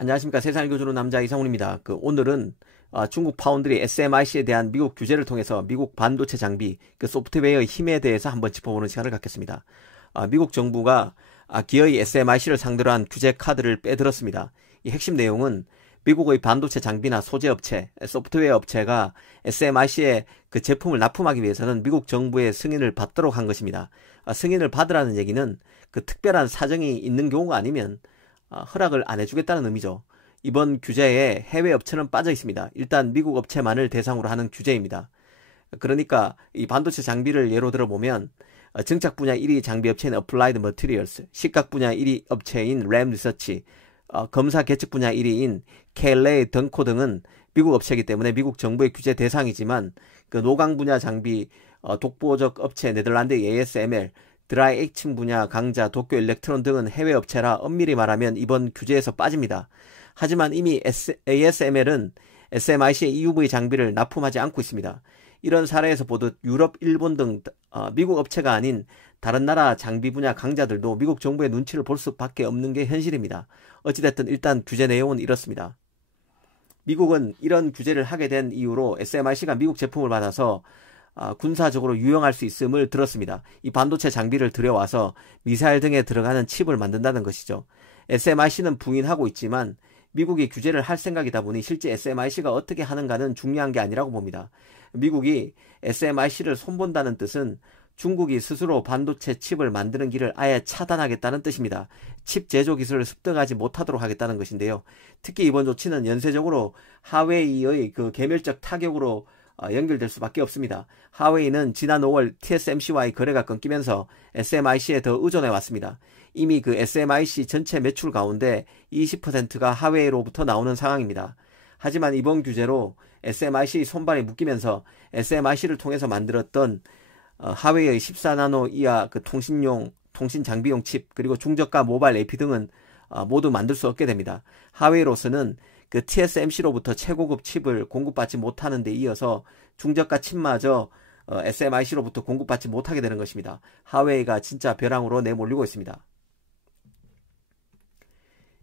안녕하십니까. 세상을 교주는 남자 이상훈입니다. 오늘은 중국 파운드리 SMIC에 대한 미국 규제를 통해서 미국 반도체 장비 소프트웨어의 힘에 대해서 한번 짚어보는 시간을 갖겠습니다. 미국 정부가 기어이 SMIC를 상대로 한 규제 카드를 빼들었습니다. 이 핵심 내용은 미국의 반도체 장비나 소재 업체, 소프트웨어 업체가 SMIC에 그 제품을 납품하기 위해서는 미국 정부의 승인을 받도록 한 것입니다. 승인을 받으라는 얘기는 그 특별한 사정이 있는 경우가 아니면 허락을 안 해주겠다는 의미죠. 이번 규제에 해외 업체는 빠져 있습니다. 일단 미국 업체만을 대상으로 하는 규제입니다. 그러니까 이 반도체 장비를 예로 들어보면 정착 분야 1위 장비 업체인 Applied Materials, 식각 분야 1위 업체인 Lam Research, 검사 계측 분야 1위인 KLA 던코 등은 미국 업체이기 때문에 미국 정부의 규제 대상이지만 그 노광 분야 장비 독보적 업체 네덜란드 ASML, 드라이 액침 분야 강자 도쿄 일렉트론 등은 해외 업체라 엄밀히 말하면 이번 규제에서 빠집니다. 하지만 이미 ASML은 SMIC의 EUV 장비를 납품하지 않고 있습니다. 이런 사례에서 보듯 유럽, 일본 등 미국 업체가 아닌 다른 나라 장비 분야 강자들도 미국 정부의 눈치를 볼 수밖에 없는 게 현실입니다. 어찌됐든 일단 규제 내용은 이렇습니다. 미국은 이런 규제를 하게 된 이유로 SMIC가 미국 제품을 받아서 군사적으로 유용할 수 있음을 들었습니다. 이 반도체 장비를 들여와서 미사일 등에 들어가는 칩을 만든다는 것이죠. SMIC는 부인하고 있지만 미국이 규제를 할 생각이다 보니 실제 SMIC가 어떻게 하는가는 중요한 게 아니라고 봅니다. 미국이 SMIC를 손본다는 뜻은 중국이 스스로 반도체 칩을 만드는 길을 아예 차단하겠다는 뜻입니다. 칩 제조 기술을 습득하지 못하도록 하겠다는 것인데요. 특히 이번 조치는 연쇄적으로 하웨이의 그 개멸적 타격으로 연결될 수밖에 없습니다. 하웨이는 지난 5월 TSMC와의 거래가 끊기면서 SMIC에 더 의존해 왔습니다. 이미 그 SMIC 전체 매출 가운데 20%가 하웨이로부터 나오는 상황입니다. 하지만 이번 규제로 SMIC 손발이 묶이면서 SMIC를 통해서 만들었던 하웨이의 14나노 이하 그 통신 장비용 칩 그리고 중저가 모바일 AP 등은 모두 만들 수 없게 됩니다. 하웨이로서는 그 TSMC로부터 최고급 칩을 공급받지 못하는 데 이어서 중저가 칩마저 SMIC로부터 공급받지 못하게 되는 것입니다. 하웨이가 진짜 벼랑으로 내몰리고 있습니다.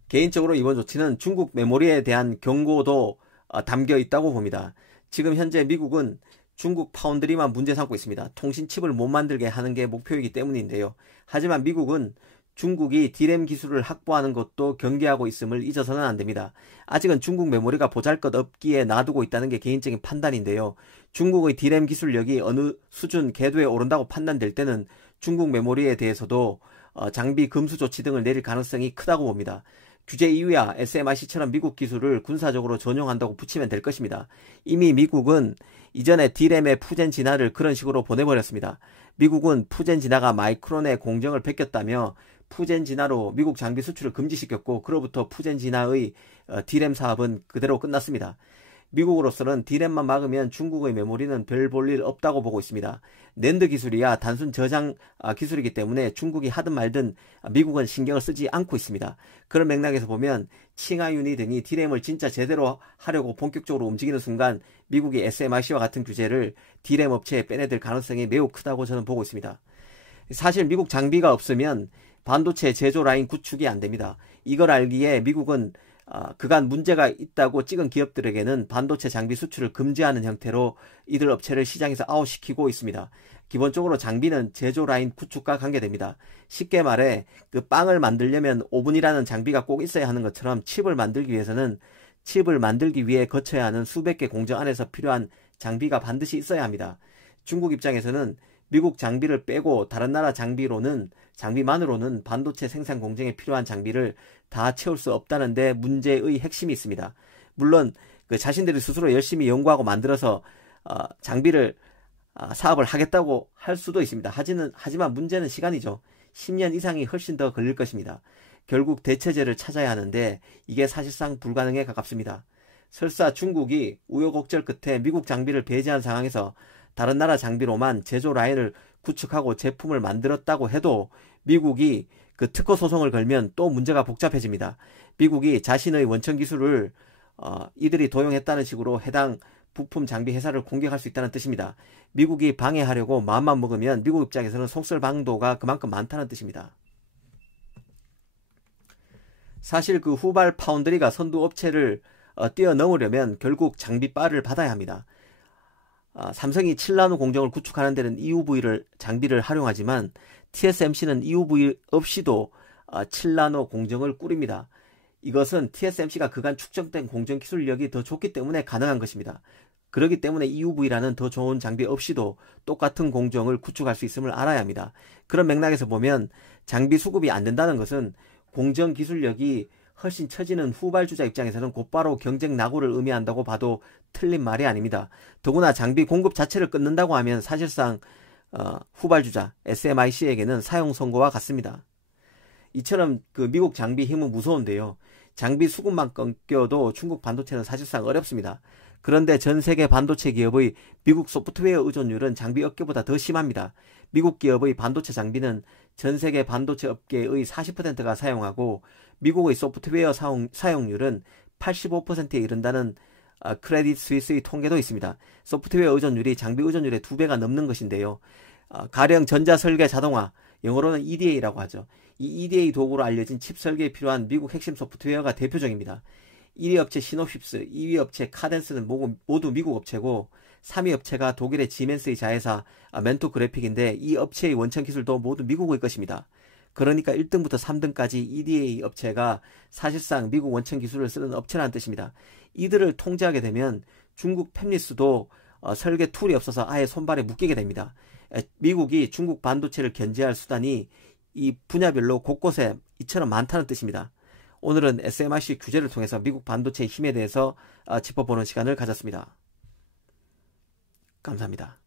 개인적으로 이번 조치는 중국 메모리에 대한 경고도 담겨 있다고 봅니다. 지금 현재 미국은 중국 파운드리만 문제 삼고 있습니다. 통신칩을 못 만들게 하는 게 목표이기 때문인데요. 하지만 미국은 중국이 D램 기술을 확보하는 것도 경계하고 있음을 잊어서는 안 됩니다. 아직은 중국 메모리가 보잘것없기에 놔두고 있다는 게 개인적인 판단인데요. 중국의 D램 기술력이 어느 수준 궤도에 오른다고 판단될 때는 중국 메모리에 대해서도 장비 금수 조치 등을 내릴 가능성이 크다고 봅니다. 규제 이후야 SMIC처럼 미국 기술을 군사적으로 전용한다고 붙이면 될 것입니다. 이미 미국은 이전에 D램의 푸젠 진화를 그런 식으로 보내버렸습니다. 미국은 푸젠 진화가 마이크론의 공정을 베꼈다며 푸젠 진화로 미국 장비 수출을 금지시켰고 그로부터 푸젠 진화의 D램 사업은 그대로 끝났습니다. 미국으로서는 D램만 막으면 중국의 메모리는 별 볼 일 없다고 보고 있습니다. 낸드 기술이야 단순 저장 기술이기 때문에 중국이 하든 말든 미국은 신경을 쓰지 않고 있습니다. 그런 맥락에서 보면 칭하윤이 등이 D램을 진짜 제대로 하려고 본격적으로 움직이는 순간 미국이 SMIC와 같은 규제를 D램 업체에 빼내들 가능성이 매우 크다고 저는 보고 있습니다. 사실 미국 장비가 없으면 반도체 제조 라인 구축이 안 됩니다. 이걸 알기에 미국은 그간 문제가 있다고 찍은 기업들에게는 반도체 장비 수출을 금지하는 형태로 이들 업체를 시장에서 아웃시키고 있습니다. 기본적으로 장비는 제조 라인 구축과 관계됩니다. 쉽게 말해 그 빵을 만들려면 오븐이라는 장비가 꼭 있어야 하는 것처럼 칩을 만들기 위해서는 칩을 만들기 위해 거쳐야 하는 수백 개 공정 안에서 필요한 장비가 반드시 있어야 합니다. 중국 입장에서는 미국 장비를 빼고 다른 나라 장비만으로는 반도체 생산 공정에 필요한 장비를 다 채울 수 없다는 데 문제의 핵심이 있습니다. 물론 그 자신들이 스스로 열심히 연구하고 만들어서 장비를 사업을 하겠다고 할 수도 있습니다. 하지만 문제는 시간이죠. 10년 이상이 훨씬 더 걸릴 것입니다. 결국 대체제를 찾아야 하는데 이게 사실상 불가능에 가깝습니다. 설사 중국이 우여곡절 끝에 미국 장비를 배제한 상황에서 다른 나라 장비로만 제조 라인을 구축하고 제품을 만들었다고 해도 미국이 그 특허 소송을 걸면 또 문제가 복잡해집니다. 미국이 자신의 원천 기술을 이들이 도용했다는 식으로 해당 부품 장비 회사를 공격할 수 있다는 뜻입니다. 미국이 방해하려고 마음만 먹으면 미국 입장에서는 속설방도가 그만큼 많다는 뜻입니다. 사실 그 후발 파운드리가 선두 업체를 뛰어넘으려면 결국 장비빨을 받아야 합니다. 삼성이 7나노 공정을 구축하는 데는 EUV 장비를 활용하지만 TSMC는 EUV 없이도 7나노 공정을 꾸립니다. 이것은 TSMC가 그간 축적된 공정 기술력이 더 좋기 때문에 가능한 것입니다. 그렇기 때문에 EUV라는 더 좋은 장비 없이도 똑같은 공정을 구축할 수 있음을 알아야 합니다. 그런 맥락에서 보면 장비 수급이 안 된다는 것은 공정 기술력이 훨씬 처지는 후발주자 입장에서는 곧바로 경쟁 낙오를 의미한다고 봐도 틀린 말이 아닙니다. 더구나 장비 공급 자체를 끊는다고 하면 사실상 후발주자 SMIC에게는 사용 선고와 같습니다. 이처럼 그 미국 장비 힘은 무서운데요. 장비 수급만 끊겨도 중국 반도체는 사실상 어렵습니다. 그런데 전 세계 반도체 기업의 미국 소프트웨어 의존율은 장비 업계보다 더 심합니다. 미국 기업의 반도체 장비는 전 세계 반도체 업계의 40%가 사용하고 미국의 소프트웨어 사용률은 85%에 이른다는 크레딧 스위스의 통계도 있습니다. 소프트웨어 의존율이 장비 의존율의 2배가 넘는 것인데요. 가령 전자 설계 자동화, 영어로는 EDA라고 하죠. 이 EDA 도구로 알려진 칩 설계에 필요한 미국 핵심 소프트웨어가 대표적입니다. 1위 업체 시놉시스, 2위 업체 카덴스는 모두 미국 업체고 3위 업체가 독일의 지멘스의 자회사 멘토 그래픽인데 이 업체의 원천 기술도 모두 미국의 것입니다. 그러니까 1등부터 3등까지 EDA 업체가 사실상 미국 원천 기술을 쓰는 업체라는 뜻입니다. 이들을 통제하게 되면 중국 팹리스도 설계 툴이 없어서 아예 손발에 묶이게 됩니다. 미국이 중국 반도체를 견제할 수단이 이 분야별로 곳곳에 이처럼 많다는 뜻입니다. 오늘은 SMIC 규제를 통해서 미국 반도체의 힘에 대해서 짚어보는 시간을 가졌습니다. 감사합니다.